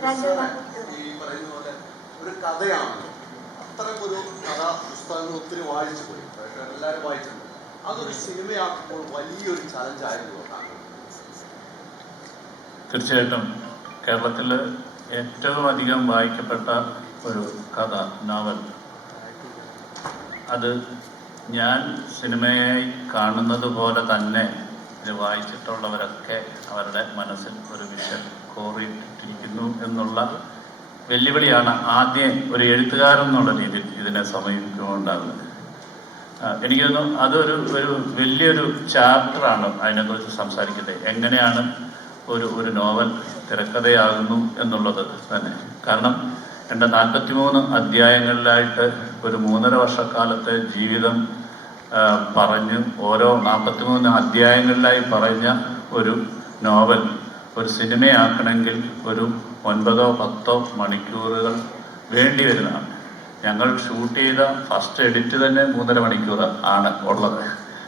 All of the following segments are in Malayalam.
ഈ പറയുന്ന പോലെ ഒരു കഥയാണ്. അത്തരം ഒരു കഥ പുസ്തകങ്ങൾ ഒത്തിരി വായിച്ചു പോയി. എല്ലാവരും വായിച്ചിട്ടുണ്ട്. അതൊരു സിനിമയാക്കുമ്പോൾ വലിയൊരു ചലഞ്ചായിരുന്നു താങ്കൾ തീർച്ചയായിട്ടും കേരളത്തിൽ ഏറ്റവും അധികം വായിക്കപ്പെട്ട ഒരു കഥ നോവൽ. അത് ഞാൻ സിനിമയായി കാണുന്നത് പോലെ തന്നെ ഇത് വായിച്ചിട്ടുള്ളവരൊക്കെ അവരുടെ മനസ്സിൽ ഒരു വിഷൻ കോറിയിട്ടിരിക്കുന്നു എന്നുള്ള വെല്ലുവിളിയാണ് ആദ്യം ഒരു എഴുത്തുകാരൻ എന്നുള്ള രീതിയിൽ ഇതിനെ സമീപിക്കുകൊണ്ടാകുന്നത് എനിക്ക് തോന്നുന്നു അതൊരു ഒരു വലിയൊരു ചാപ്റ്ററാണ് അതിനെക്കുറിച്ച് സംസാരിക്കുന്നത്. എങ്ങനെയാണ് ഒരു ഒരു നോവൽ തിരക്കഥയാകുന്നു എന്നുള്ളത് തന്നെ. കാരണം എന്റെ നാൽപ്പത്തിമൂന്ന് അധ്യായങ്ങളിലായിട്ട് ഒരു മൂന്നര വർഷക്കാലത്തെ ജീവിതം പറഞ്ഞ് ഓരോ നാൽപ്പത്തിമൂന്ന് അധ്യായങ്ങളിലായി പറഞ്ഞ ഒരു നോവൽ ഒരു സിനിമയാക്കണമെങ്കിൽ ഒരു ഒൻപതോ പത്തോ മണിക്കൂറുകൾ വേണ്ടി വരുന്നതാണ് ഞങ്ങൾ ഷൂട്ട് ചെയ്ത ഫസ്റ്റ് എഡിറ്റ് തന്നെ മൂന്നര മണിക്കൂർ ആണ് ഉള്ളത്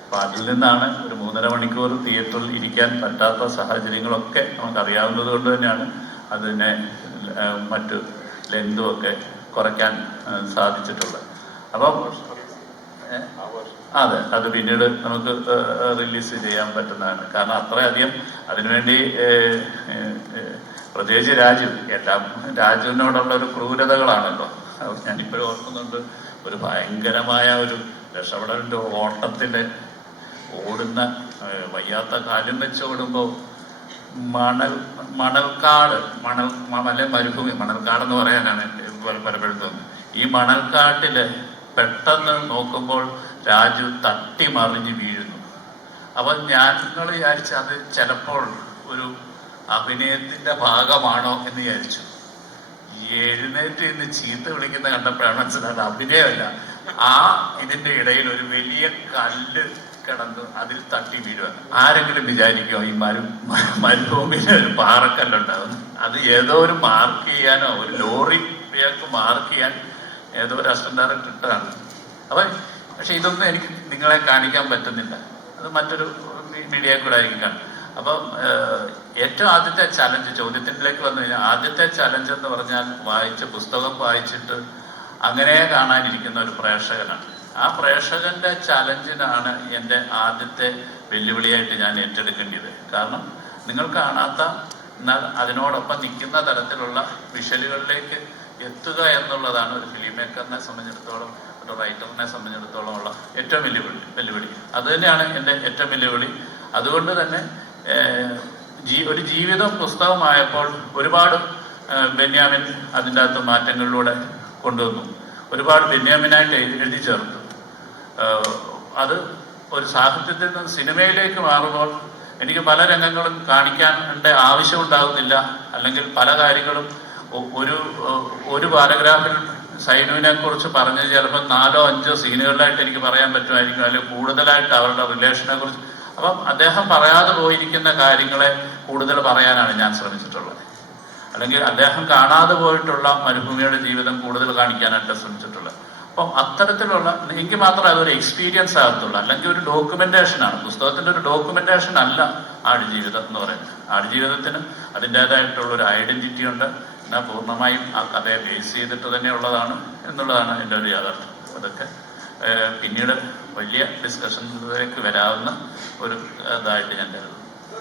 അപ്പൊ അതിൽ നിന്നാണ് ഒരു മൂന്നര മണിക്കൂർ തിയേറ്ററിൽ ഇരിക്കാൻ പറ്റാത്ത സാഹചര്യങ്ങളൊക്കെ നമുക്ക് അറിയാവുന്നത് കൊണ്ട് തന്നെയാണ് അതിനെ മറ്റു ലെങ്തും ഒക്കെ കുറയ്ക്കാൻ സാധിച്ചിട്ടുള്ളത് അപ്പം? അതെ അത് പിന്നീട് നമുക്ക് റിലീസ് ചെയ്യാൻ പറ്റുന്നതാണ്. കാരണം അത്രയധികം അതിനുവേണ്ടി പ്രത്യേകിച്ച് രാജു എല്ലാം രാജുവിനോടുള്ള ഒരു ക്രൂരതകളാണല്ലോ. ഞാനിപ്പോഴും ഓർക്കുന്നുണ്ട് ഒരു ഭയങ്കരമായ ഒരു രക്ഷപ്പെടലിന്റെ ഓട്ടത്തിന്റെ ഓടുന്ന വയ്യാത്ത കാലും വെച്ച് ഓടുമ്പോൾ മണൽ മണൽക്കാട് മണൽ മല മരുഭൂമി മണൽക്കാടെന്ന് പറയാനാണ് പല- പലപ്പോഴും തോന്നുന്നത്. ഈ മണൽക്കാട്ടിൽ പെട്ടെന്ന് നോക്കുമ്പോൾ രാജു തട്ടി മറിഞ്ഞ് വീഴുന്നു. അപ്പൊ ഞാൻ നിങ്ങൾ വിചാരിച്ച അത് ചിലപ്പോൾ ഒരു അഭിനയത്തിന്റെ ഭാഗമാണോ എന്ന് വിചാരിച്ചു. എഴുന്നേറ്റ് ഇന്ന് ചീത്ത വിളിക്കുന്ന കണ്ടപ്പോഴാണ് മനസ്സിലായത് അഭിനയമല്ല. ആ ഇതിന്റെ ഇടയിൽ ഒരു വലിയ കല്ല് കിടന്ന് അതിൽ തട്ടി വീഴുക ആരെങ്കിലും വിചാരിക്കോ ഈ മരു മരുഭൂമിയിൽ ഒരു പാറക്കല്ലുണ്ടാവും അത് ഏതോ ഒരു മാർക്ക് ചെയ്യാനോ ഒരു ലോറി മാർക്ക് ചെയ്യാൻ ഏതോ ഒരു അസിസ്റ്റന്റ് ഡയറക്ടർ ഇട്ടതാണ്. അപ്പൊ പക്ഷെ ഇതൊന്നും എനിക്ക് നിങ്ങളെ കാണിക്കാൻ പറ്റുന്നില്ല. അത് മറ്റൊരു മീഡിയ കൂടെ ആയിരിക്കും കാണും അപ്പം ഏറ്റവും ആദ്യത്തെ ചലഞ്ച് ചോദ്യത്തിലേക്ക് വന്നു കഴിഞ്ഞാൽ ആദ്യത്തെ ചലഞ്ച് എന്ന് പറഞ്ഞാൽ വായിച്ച പുസ്തകം വായിച്ചിട്ട് അങ്ങനെ കാണാനിരിക്കുന്ന ഒരു പ്രേക്ഷകനാണ്. ആ പ്രേക്ഷകന്റെ ചലഞ്ചിനാണ് എന്റെ ആദ്യത്തെ വെല്ലുവിളിയായിട്ട് ഞാൻ ഏറ്റെടുക്കേണ്ടത് കാരണം നിങ്ങൾ കാണാത്ത എന്നാൽ അതിനോടൊപ്പം നിൽക്കുന്ന തരത്തിലുള്ള വിഷലുകളിലേക്ക് എത്തുക എന്നുള്ളതാണ് ഒരു ഫിലിം മേക്കറിനെ സംബന്ധിച്ചിടത്തോളം ഒരു റൈറ്ററിനെ സംബന്ധിച്ചിടത്തോളം ഉള്ള ഏറ്റവും വെല്ലുവിളി. വെല്ലുവിളി. അത് തന്നെയാണ് എന്റെ ഏറ്റവും വെല്ലുവിളി. അതുകൊണ്ട് തന്നെ ജീ ഒരു ജീവിതം പുസ്തകമായപ്പോൾ ഒരുപാട് ബെന്യാമിൻ അതിന്റെ അകത്ത് മാറ്റങ്ങളിലൂടെ കൊണ്ടുവന്നു. ഒരുപാട് ബെന്യാമിനായിട്ട് എഴുതി ചേർത്തു. അത് ഒരു സാഹിത്യത്തിൽ നിന്ന് സിനിമയിലേക്ക് മാറുമ്പോൾ എനിക്ക് പല രംഗങ്ങളും കാണിക്കാൻ ആവശ്യം ഉണ്ടാകുന്നില്ല. അല്ലെങ്കിൽ പല കാര്യങ്ങളും ഒരു ഒരു പാരഗ്രാഫിൽ സൈനുവിനെ കുറിച്ച് പറഞ്ഞ് ചിലപ്പോൾ നാലോ അഞ്ചോ സീനുകളിലായിട്ട് എനിക്ക് പറയാൻ പറ്റുമായിരിക്കും. അല്ലെങ്കിൽ കൂടുതലായിട്ട് അവരുടെ റിലേഷനെ കുറിച്ച്. അപ്പം അദ്ദേഹം പറയാതെ പോയിരിക്കുന്ന കാര്യങ്ങളെ കൂടുതൽ പറയാനാണ് ഞാൻ ശ്രമിച്ചിട്ടുള്ളത്. അല്ലെങ്കിൽ അദ്ദേഹം കാണാതെ പോയിട്ടുള്ള മരുഭൂമിയുടെ ജീവിതം കൂടുതൽ കാണിക്കാനായിട്ട് ശ്രമിച്ചിട്ടുള്ളത്. അപ്പം അത്തരത്തിലുള്ള എനിക്ക് മാത്രമേ അതൊരു എക്സ്പീരിയൻസ് ആകത്തുള്ളൂ. അല്ലെങ്കിൽ ഒരു ഡോക്യുമെന്റേഷൻ ആണ്. പുസ്തകത്തിന്റെ ഒരു ഡോക്യുമെന്റേഷൻ അല്ല ആടുജീവിതം എന്ന് പറയുന്നത്. ആടുജീവിതത്തിന് അതിന്റെതായിട്ടുള്ള ഒരു ഐഡന്റിറ്റി ഉണ്ട്. എന്നാൽ പൂർണമായും ആ കഥയെ ബേസ് ചെയ്തിട്ട് തന്നെ ഉള്ളതാണ് എന്നുള്ളതാണ് എന്റെ ഒരു യാഥാർത്ഥ്യം. അതൊക്കെ പിന്നീട് വലിയ ഡിസ്കഷനിലേക്ക് വരാവുന്ന ഒരു ഇതായിട്ട് ഞാൻ കരുതുന്നു.